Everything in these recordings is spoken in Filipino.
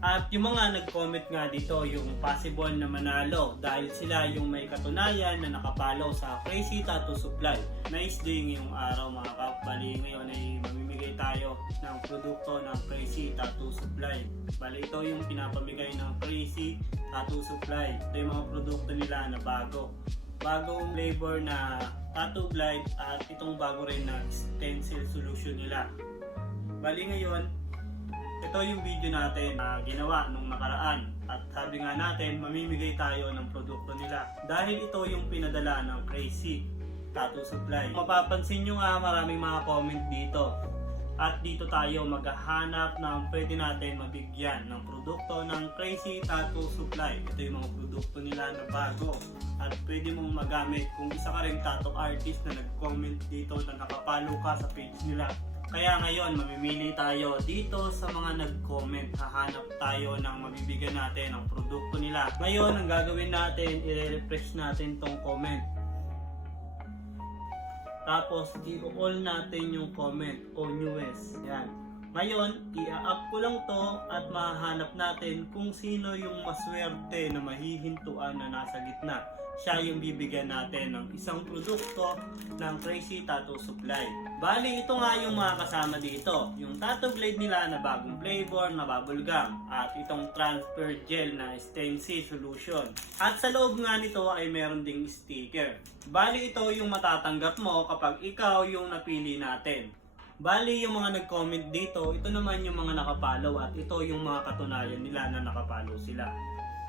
At yung mga nag-comment nga dito, yung possible na manalo dahil sila yung may katunayan na nakapalo sa Crazy Tattoo Supply. Nice day ngayong araw mga kapali. Ngayon ay mamimigay tayo ng produkto ng Crazy Tattoo Supply. Bali ito yung pinapamigay ng Crazy Tattoo Supply. Ito yung mga produkto nila na bago. Bagong flavor na tattoo glide at itong bago rin na stencil solution nila. Bali ngayon, ito yung video natin na ginawa nung nakaraan at sabi nga natin mamimigay tayo ng produkto nila dahil ito yung pinadala ng Crazy Tattoo Supply. Mapapansin nyo nga maraming mga comment dito at dito tayo maghahanap ng pwede natin mabigyan ng produkto ng Crazy Tattoo Supply. Ito yung mga produkto nila na bago at pwede mong magamit kung isa ka rin tattoo artist na nag-comment dito na nakapalo ka sa page nila. Kaya ngayon, mamimili tayo dito sa mga nag-comment. Hahanap tayo ng mabibigyan natin ng produkto nila. Ngayon, ang gagawin natin, i-refresh natin tong comment. Tapos, i-all natin yung comment o newest. Yan. Ngayon, i-up ko lang to at mahanap natin kung sino yung maswerte na mahihintuan na nasa gitna. Siya yung bibigyan natin ng isang produkto ng Crazy Tattoo Supply. Bali, ito nga yung mga kasama dito. Yung tattoo blade nila na bagong flavor na bubble gum at itong transfer gel na stencil solution. At sa loob nga nito ay meron ding sticker. Bali, ito yung matatanggap mo kapag ikaw yung napili natin. Bali, yung mga nag-comment dito, ito naman yung mga nakapalo at ito yung mga katunayan nila na nakapalo sila.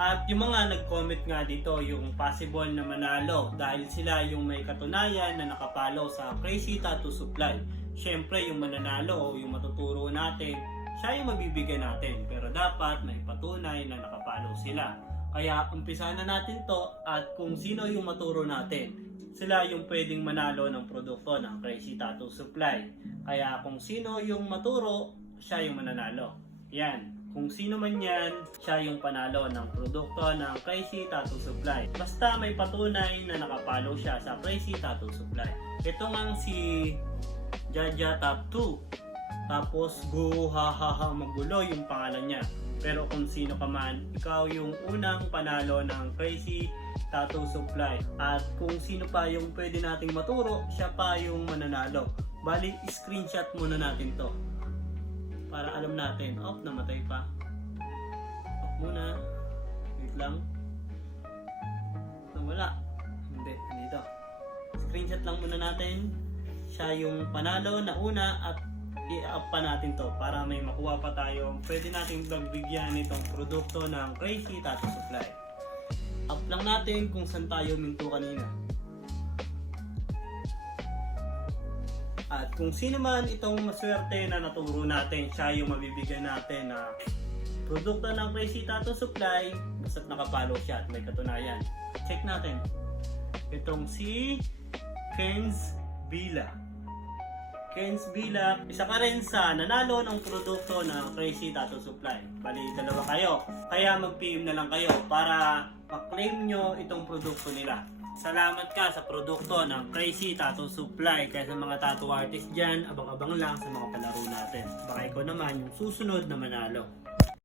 At yung mga nag-comment nga dito, yung possible na manalo dahil sila yung may katunayan na nakapalo sa Crazy Tattoo Supply. Siyempre, yung mananalo o yung matuturo natin, siya yung mabibigyan natin. Pero dapat may patunay na nakapalo sila. Kaya umpisa na natin to at kung sino yung maturo natin, sila yung pwedeng manalo ng produkto ng Crazy Tattoo Supply. Kaya kung sino yung maturo, siya yung mananalo. Yan. Kung sino man yan, siya yung panalo ng produkto ng Crazy Tattoo Supply. Basta may patunay na nakapalo siya sa Crazy Tattoo Supply. Ito nga si Jaja Top 2. Tapos Go Ha Ha Ha Magulo yung pangalan niya. Pero kung sino ka man, ikaw yung unang panalo ng Crazy Tattoo Supply. At kung sino pa yung pwede nating maturo, siya pa yung mananalo. Bali, screenshot muna natin to para alam natin. Namatay pa. Off muna. Wait lang. Wala. Hindi, dito. Screenshot lang muna natin. Siya yung panalo na una at i-up pa natin to para may makuha pa tayo. Pwede natin pagbigyan itong produkto ng Crazy Tattoo Supply. Up lang natin kung saan tayo minto kanina. At kung sino man itong maswerte na naturo natin, siya yung mabibigyan natin na produkto ng Crazy Tattoo Supply basta't nakapalo siya at may katunayan. Check natin. Itong si Kenz Bila. Kenz Bila, isa ka rin sa nanalo ng produkto ng Crazy Tattoo Supply. Bali, dalawa kayo. Kaya mag-PM na lang kayo para ma-claim nyo itong produkto nila. Salamat ka sa produkto ng Crazy Tattoo Supply. Kaya sa mga tattoo artist dyan, abang-abang lang sa mga palaro natin. Baka ikaw naman yung susunod na manalo.